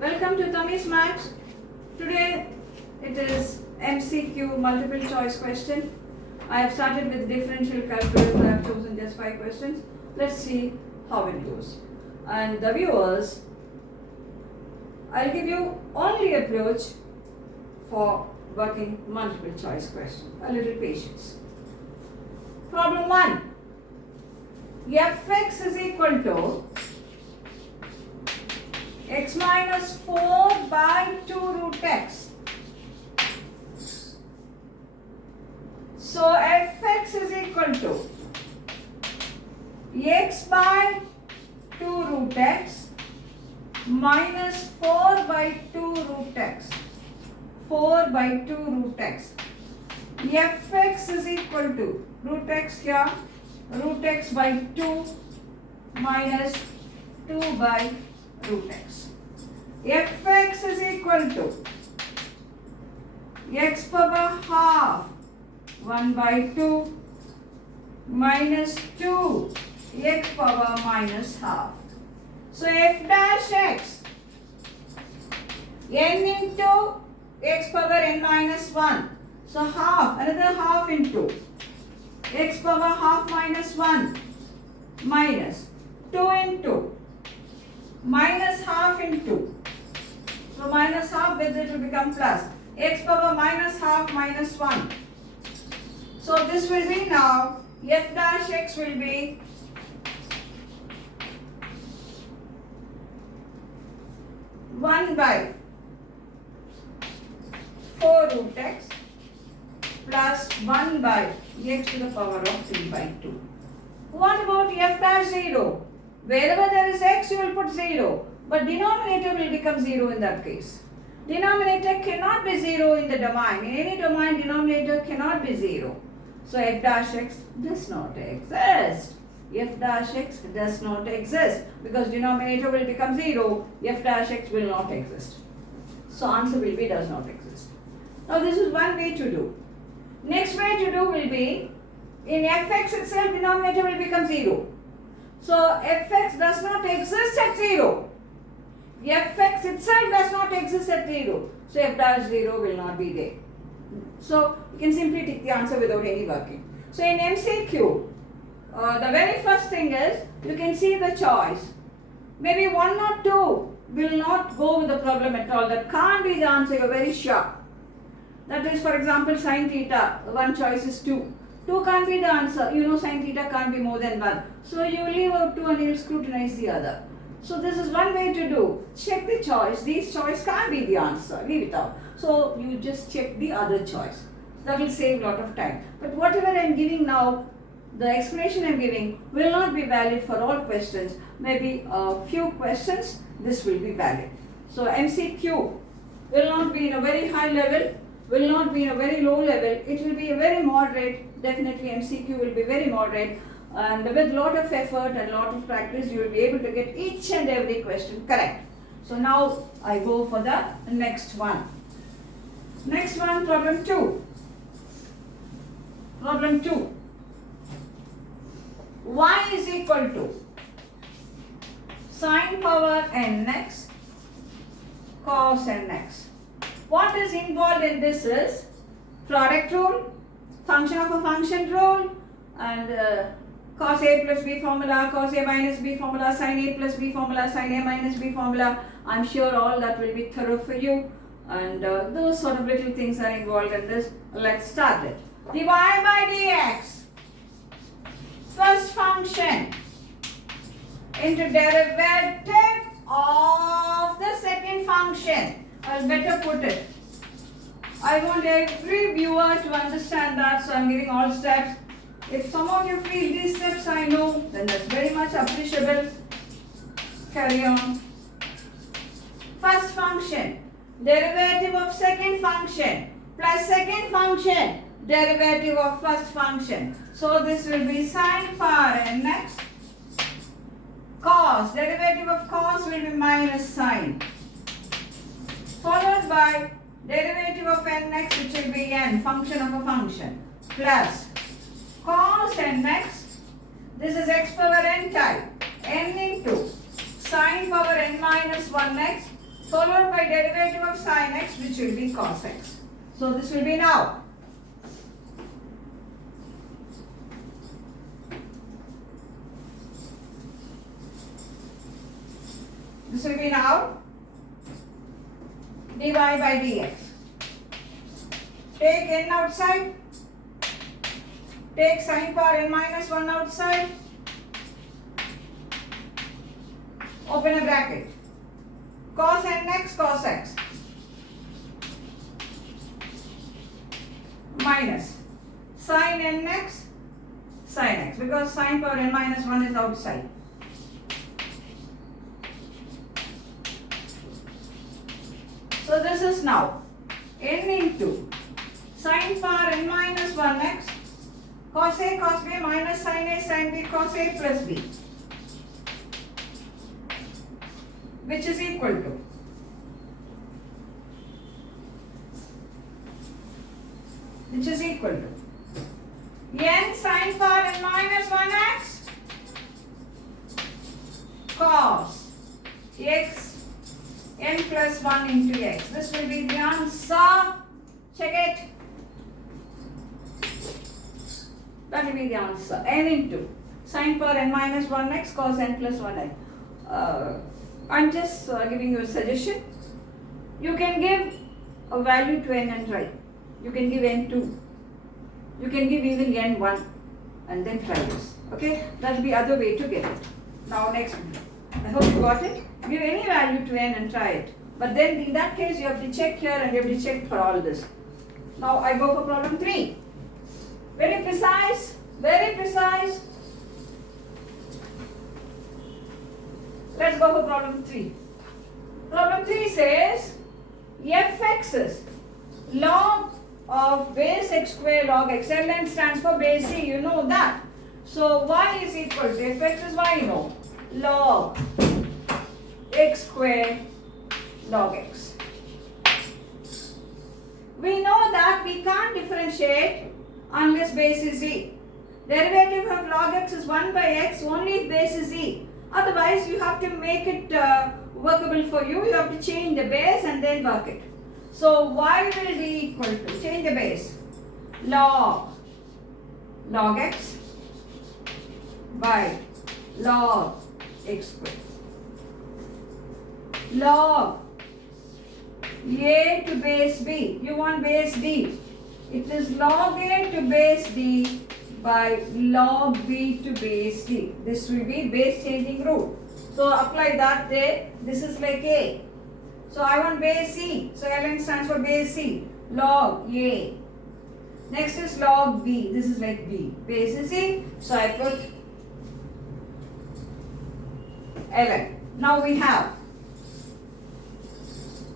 Welcome to Tammy's Maths. Today it is MCQ multiple choice question. I have started with differential calculus. I have chosen just 5 questions. Let's see how it goes. And the viewers, I'll give you only approach for working multiple choice question. A little patience. Problem 1. Fx is equal to x minus 4 by 2 root x. So fx is equal to x by 2 root x minus 4 by 2 root x. 4 by 2 root x. Fx is equal to root x here, root x by 2 minus 2 by root x. Fx is equal to x power half 1 by 2 minus 2 x power minus half. So f dash x n into x power n minus 1. So half, another half into x power half minus 1 minus 2 into minus half into, so minus half with it will become plus, x power minus half minus 1. So this will be now f dash x will be one by 4 root x plus 1 by x to the power of 3 by 2. What about f dash 0? Wherever there is x, you will put 0. But denominator will become 0 in that case. Denominator cannot be 0 in the domain. In any domain, denominator cannot be 0. So f dash x does not exist. F dash x does not exist. Because denominator will become 0, f dash x will not exist. So answer will be does not exist. Now this is one way to do. Next way to do will be, in fx itself, denominator will become 0. So fx does not exist at 0. Fx itself does not exist at 0. So f dash 0 will not be there. So you can simply take the answer without any working. So in MCQ, the very first thing is, you can see the choice. Maybe 1 or 2 will not go with the problem at all. That can't be the answer, you're very sure. That is, for example, sin theta, one choice is 2. 2 can't be the answer. You know sin theta can't be more than 1. So you leave out 2 and you will scrutinize the other. So this is one way to do. Check the choice. These choice can't be the answer. Leave it out. So you just check the other choice. That will save a lot of time. But whatever I am giving now, the explanation I am giving will not be valid for all questions. Maybe a few questions, this will be valid. So MCQ will not be in a very high level, will not be in a very low level. It will be a very moderate. Definitely MCQ will be very moderate, and with lot of effort and lot of practice you will be able to get each and every question correct. So now I go for the next one. Next one, problem 2. Problem 2. Y is equal to sin power nx cos nx. What is involved in this is product rule, function of a function rule, and cos A plus B formula, cos A minus B formula, sin A plus B formula, sin A minus B formula. I'm sure all that will be thorough for you, and those sort of little things are involved in this. Let's start it. dy by dx, first function into derivative of the second function. I'll better put it. I want every viewer to understand that, so I'm giving all steps. If some of you feel these steps I know, then that's very much appreciable. Carry on. First function, derivative of second function, plus second function, derivative of first function. So this will be sin power nx, cos, derivative of cos will be minus sin, followed by derivative of nx, which will be n, function of a function, plus cos nx, this is x power n type, n into sin power n minus 1x followed by derivative of sin x, which will be cos x. So this will be now. This will be now dy by dx. Take n outside. Take sin power n minus 1 outside. Open a bracket. Cos nx cos x minus sin nx sin x, because sin power n minus 1 is outside. So this is now n into sin power n minus 1x cos a cos b minus sin a sin b cos a plus b, which is equal to n sin power n minus 1x cos x n plus 1 into x. This will be the answer. Check it. That will be the answer. N into sin power n minus 1x cos n plus 1x. I'm just giving you a suggestion. You can give a value to n and try. You can give n2. You can give even n1 and then try this. Okay? That will be other way to get it. Now next one. I hope you got it. Give any value to n and try it. But then in that case you have to check here and you have to check for all this. Now I go for problem 3. Very precise. Very precise. Let's go for problem 3. Problem 3 says fx is log of base x square log x. Ln stands for base c, you know that. So y is equal to fx is y, you know, log x square log x. We know that we can't differentiate unless base is e. Derivative of log x is 1 by x only if base is e. Otherwise, you have to make it workable for you. You have to change the base and then work it. So, y will be equal to, change the base, log x by log x squared. Log a to base b. You want base d. It is log a to base d by log b to base d. This will be base changing rule. So apply that there. This is like a. So I want base c. So ln stands for base c. Log a. Next is log b. This is like b. Base is c. So I put ln. Now we have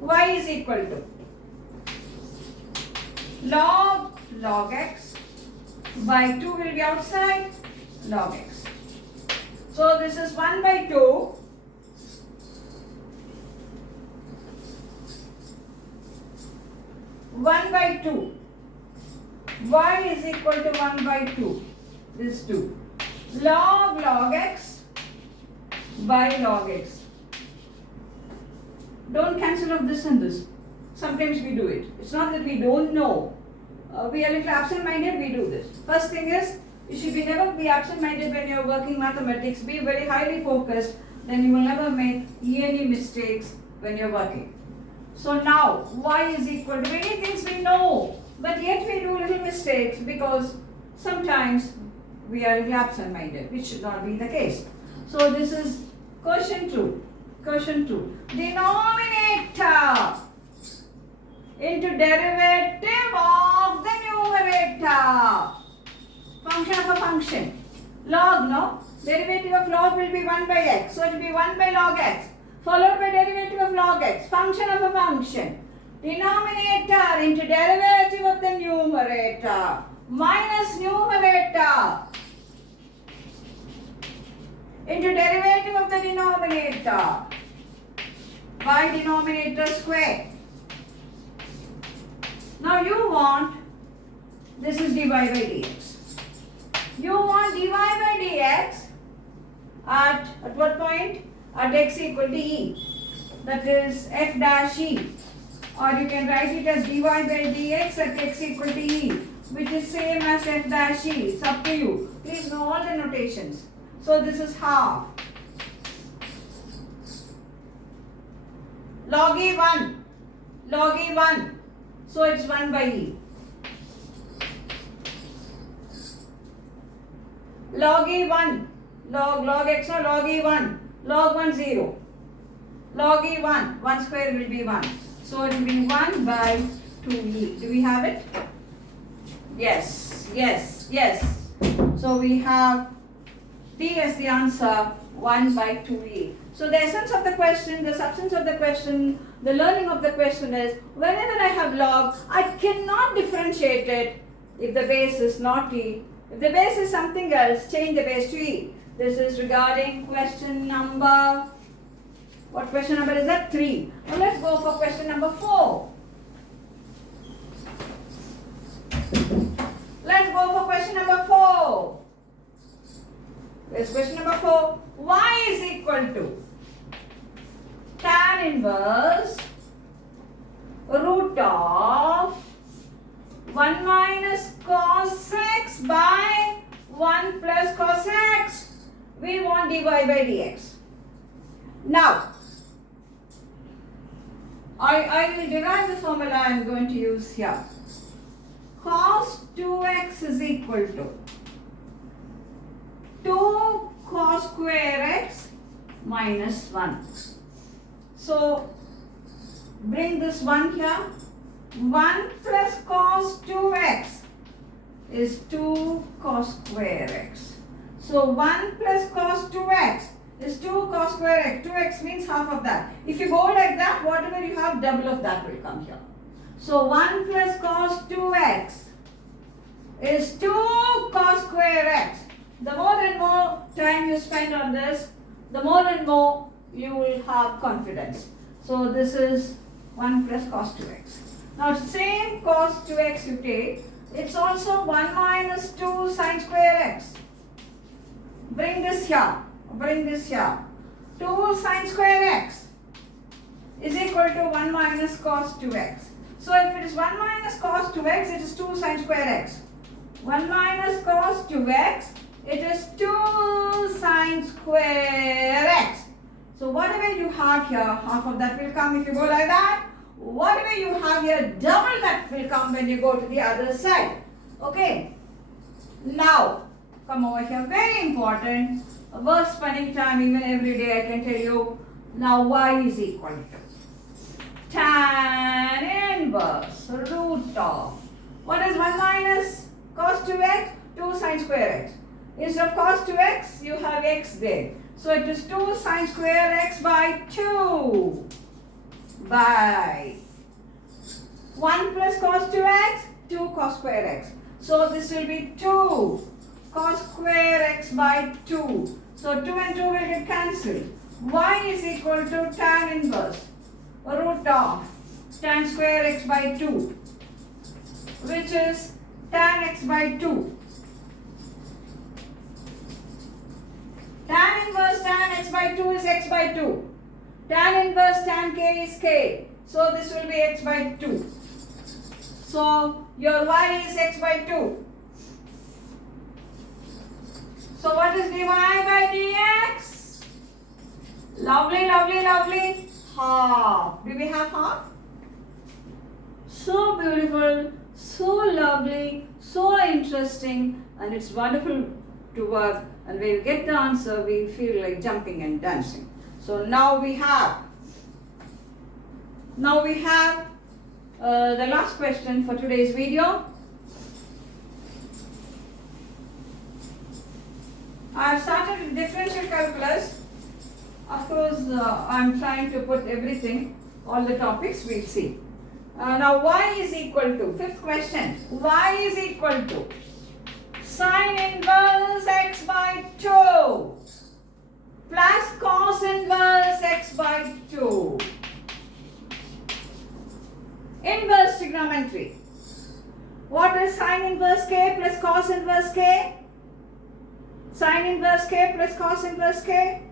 y is equal to log x by 2 will be outside, log x. So this is 1 by 2 1 by 2. Y is equal to 1 by 2. This 2. Log x by log x. Don't cancel out this and this. Sometimes we do it. It's not that we don't know. We are a little absent-minded, we do this. First thing is, you should never be absent-minded when you are working mathematics. Be very highly focused, then you will never make any mistakes when you are working. So now, y is equal to many things we know, but yet we do little mistakes because sometimes we are a little absent-minded, which should not be the case. So this is question 2. Question 2. Denominator into derivative of the numerator. Function of a function. Log, no? Derivative of log will be 1 by x. So it will be 1 by log x. Followed by derivative of log x. Function of a function. Denominator into derivative of the numerator. Minus numerator into derivative of the denominator by denominator square. Now you want, this is dy by dx. You want dy by dx at what point? At x equal to e. that is f dash e, or you can write it as dy by dx at x equal to e, which is same as f dash e. It's up to you. Please know all the notations. So this is half. Log e 1. Log e 1. So it's 1 by e. Log e 1. Log x or log e 1. Log 1 0. Log e 1. 1 square will be 1. So it will be 1 by 2e. Do we have it? Yes. Yes. Yes. So we have D as the answer, 1 by 2e. So the essence of the question, the substance of the question, the learning of the question is, whenever I have log, I cannot differentiate it if the base is not e. If the base is something else, change the base to e. This is regarding question number, what question number is that? 3. Now let's go for question number 4. Let's go for question number 4. There's question number 4. Y is equal to tan inverse root of 1 minus cos x by 1 plus cos x. We want dy by dx. Now, I will derive the formula I am going to use here. Cos 2x is equal to 2 cos square x minus 1. So, bring this 1 here. 1 plus cos 2x is 2 cos square x. So, 1 plus cos 2x is 2 cos square x. 2x means half of that. If you go like that, whatever you have, double of that will come here. So, 1 plus cos 2x is 2 cos square x. The more and more time you spend on this, the more and more you will have confidence. So this is 1 plus cos 2x. Now same cos 2x you take, it's also 1 minus 2 sin square x. Bring this here, bring this here. 2 sin square x is equal to 1 minus cos 2x. So if it is 1 minus cos 2x, it is 2 sin square x. 1 minus cos 2x, it is 2 sin square x. So whatever you have here, half of that will come if you go like that. Whatever you have here, double that will come when you go to the other side. Okay. Now, come over here. Very important. Worth spending time even every day, I can tell you. Now y is equal to tan inverse root of. What is 1 minus cos 2x? 2 sin square x. Instead of cos 2x, you have x there. So it is 2 sin square x by 2 by 1 plus cos 2x, 2 cos square x. So this will be 2 cos square x by 2. So 2 and 2 will get cancelled. Y is equal to tan inverse root of tan square x by 2, which is tan x by 2. Tan inverse tan x by 2 is x by 2. Tan inverse tan k is k. So this will be x by 2. So your y is x by 2. So what is dy by dx? Lovely, lovely, lovely. Half. Do we have half? So beautiful, so lovely, so interesting, and it's wonderful to work. And when we get the answer, we feel like jumping and dancing. So now we have the last question for today's video. I have started with differential calculus. Of course, I'm trying to put everything, all the topics, we'll see. Now y is equal to, fifth question, y is equal to sin inverse x by 2 plus cos inverse x by 2. Inverse trigonometry. What is sin inverse k plus cos inverse k? Sin inverse k plus cos inverse k?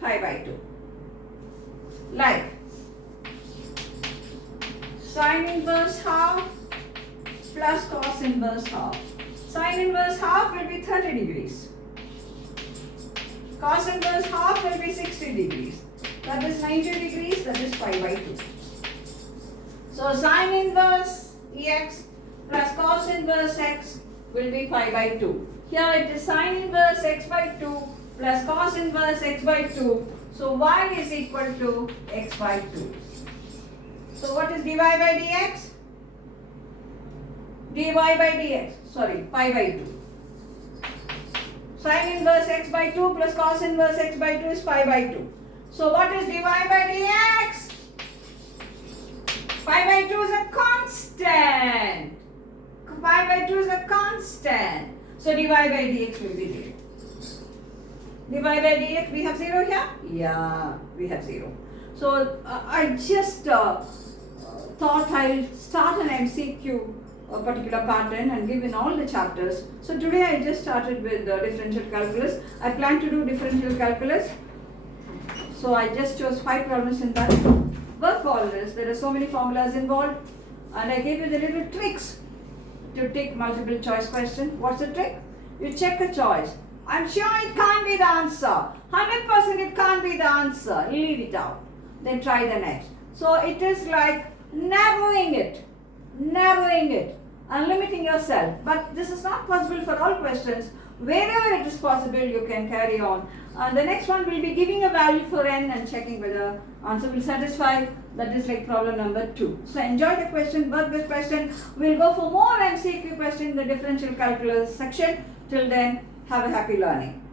Pi by 2. Like Sine inverse half plus cos inverse half. Sine inverse half will be 30 degrees. Cos inverse half will be 60 degrees. That is 90 degrees, that is pi by 2. So sine inverse Ex plus cos inverse x will be pi by 2. Here it is sine inverse x by 2 plus cos inverse x by 2. So y is equal to x by 2. So what is dy by dx? Dy by dx, sorry, pi by 2. Sine inverse x by 2 plus cos inverse x by 2 is pi by 2. So what is dy by dx? Pi by 2 is a constant. Pi by 2 is a constant. So dy by dx will be 0. Dy by dx, we have 0 here? Yeah, we have 0. So I just thought I'll start an MCQ a particular pattern and give in all the chapters. So today I just started with differential calculus. I plan to do differential calculus. So I just chose 5 problems in that. Work all this. There are so many formulas involved. And I gave you the little tricks to take multiple choice question. What's the trick? You check a choice. I'm sure it can't be the answer. 100% it can't be the answer. Leave it out. Then try the next. So it is like narrowing it, and limiting yourself. But this is not possible for all questions. Wherever it is possible, you can carry on. And the next one will be giving a value for n and checking whether answer will satisfy. That is like problem number 2. So enjoy the question, work this question. We'll go for more MCQ question in the differential calculus section. Till then, have a happy learning.